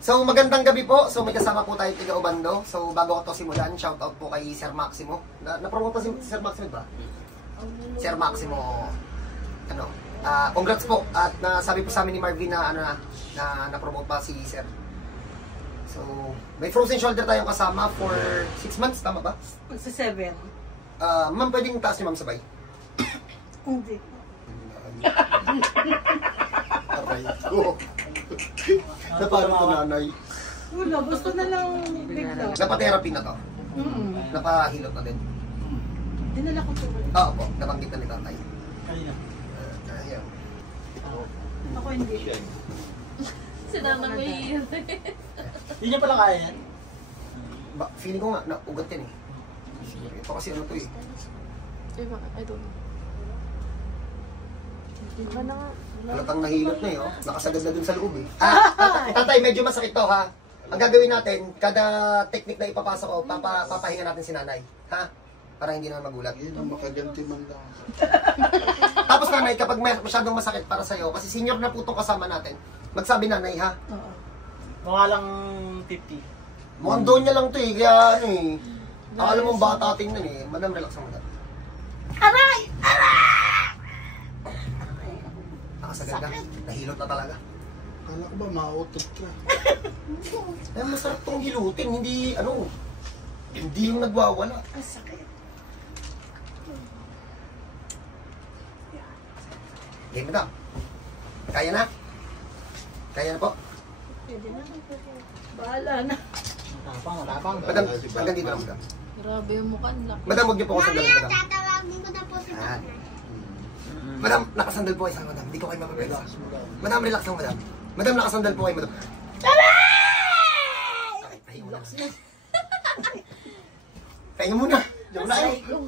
So, magandang gabi po. So, may kasama po tayo tiga Obando. So, bago ko to simulan, shoutout po kay Sir Maximo. Na-promote na si Sir Maximo ba? Sir Maximo, congrats po. At nasabi po sa amin ni Marvin na, na-promote pa si Sir. So, may frozen shoulder tayong kasama for 6 months, tama ba? Magsa 7. Ma'am, pwedeng taas niyo, ma'am, sabay? Hindi. Aray ko. Na parang ito, nanay. Wala, gusto na lang bigla. Napa-therapy na to. Napahilot na din. Dinala ko to. Oo po, nabanggit na ni tatay. Kaya. Ayan. Ako hindi. Si Nana may Hindi niya pala kaya yan? Feeling ko nga, naugat yan eh. Ito kasi ano to eh. I don't know. Halatang nahilot na eh, oh. Nakasagad na dun sa loob eh. Tatay, medyo masakit to ha. Ang gagawin natin, kada technique na ipapasok ko, papahinga natin si nanay. Ha? Para hindi na magulat. Yun ang makaganti man lang. Tapos nanay, kapag masyadong masakit para sa'yo, kasi senior na po itong kasama natin, magsabi nanay ha. Oo. Mga lang 50. Mukhang doon niya lang to eh, kaya ano eh. Akala mong bata tingnan eh. Madam, relax ang madam. Aray! Nakasagad na. Nahilot na talaga. Kala ko ba mautot ka? Eh, masarap tong hilutin, hindi hindi yung nagwawala. Ang sakit. Okay, madam. Kaya na? Kaya na po? Pwede na. Bahala na. Matapang. Madam, hanggang dito lang madam. Grabe yung mukha nila. Madam, huwag niyo po ako sandalin, madam. Tatawagin ko na po si Yan. Madam, nakasandal po kayo sa madam. Hindi ko kayo mapapwede. Madam, relax lang, madam. Madam, nakasandal po kayo, madam. Okay, pahinga muna. Pahinga muna. Diyan muna kayo.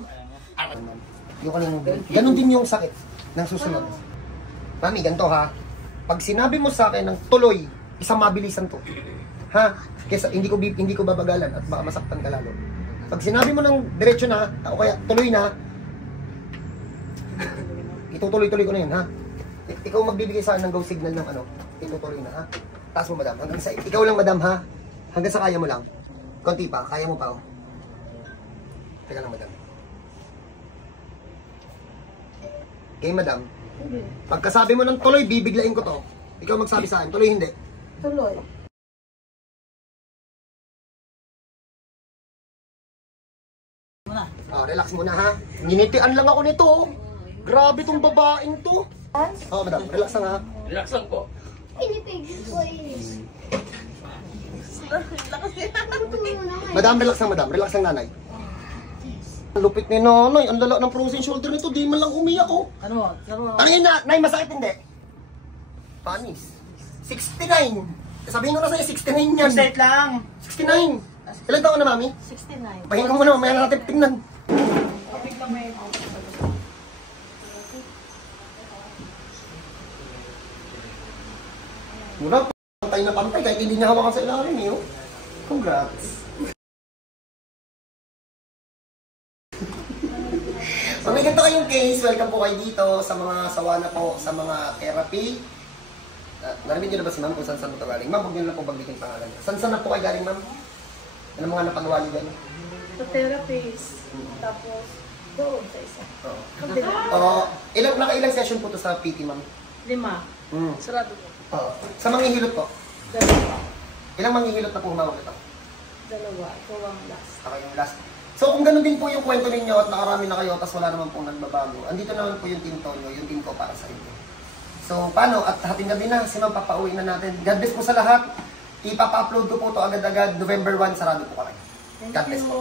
Yung kanina, ganun din yung sakit ng susunod. Mami, ganito ha. Pag sinabi mo sa akin ng tuloy, isang mabilisan to. Ha? Kesa hindi ko babagalan at baka masaktan ka lalo. Pag sinabi mo ng diretso na, o kaya tuloy na, itutuloy-tuloy ko na yun, ha? Ikaw magbibigay sa akin ng go signal ng itutuloy na, ha? Taas mo, madam. Ikaw lang, madam, ha? Hanggang sa kaya mo lang. Konti pa, kaya mo pa, oh. Teka lang, madam. Okay, madam. Pagkasabi mo ng tuloy, bibiglain ko to. Ikaw magsabi sa akin, tuloy hindi. Tuloy. Relax muna, ha? Ninitian lang ako nito, oh. Grabe tong babaeng to. Madam, relax lang, ha? Relax lang po. Pinipig ko eh. Madam, relax lang, madam. Relax lang, nanay. Ang lupit ni nanay. Ang lala ng frozen shoulder nito. Di man lang umiyak, oh. Ano? Ano yun na? Nay, masakit hindi? Panis. 69. Sabihin ko na sa'yo, 69 yan. Set lang. 69. Ilan taon na, mami? 69. Pahinga mo na, mamaya na natin tingnan. Kapit lang may Muna, pantay na pantay. Kahit hindi niya hawakan sa ilalim, eh, oh. Congrats. So, may ganito kayong case. Welcome po kayo dito sa mga sawa na po, sa mga therapy. Narinig niyo na ba si ma'am kung saan mo ito galing? Ma'am, huwag niyo na po baglitin pangalan niya. Saan na po kayo galing, ma'am? Ano mga napagawa niyo galing? sa therapist. Tapos, doon sa isa. Oo. Kabila. Nakailang session po to sa PT, ma'am? 5. Sarado ko. Oo. Sa manghihilot po? 2. Ilang manghihilot na po humawak ito? 2. Ito ang last. Okay, yung last. So kung ganun din po yung kwento ninyo at nakarami na kayo tapos wala naman pong nagbabago, andito naman po yung team Tonyo, yung team ko para sa inyo. So paano? At hating gabi na, si ma'am papauwi na natin. God bless po sa lahat. Ipapa-upload ko po to agad-agad. November 1, sarado po kami. God bless po.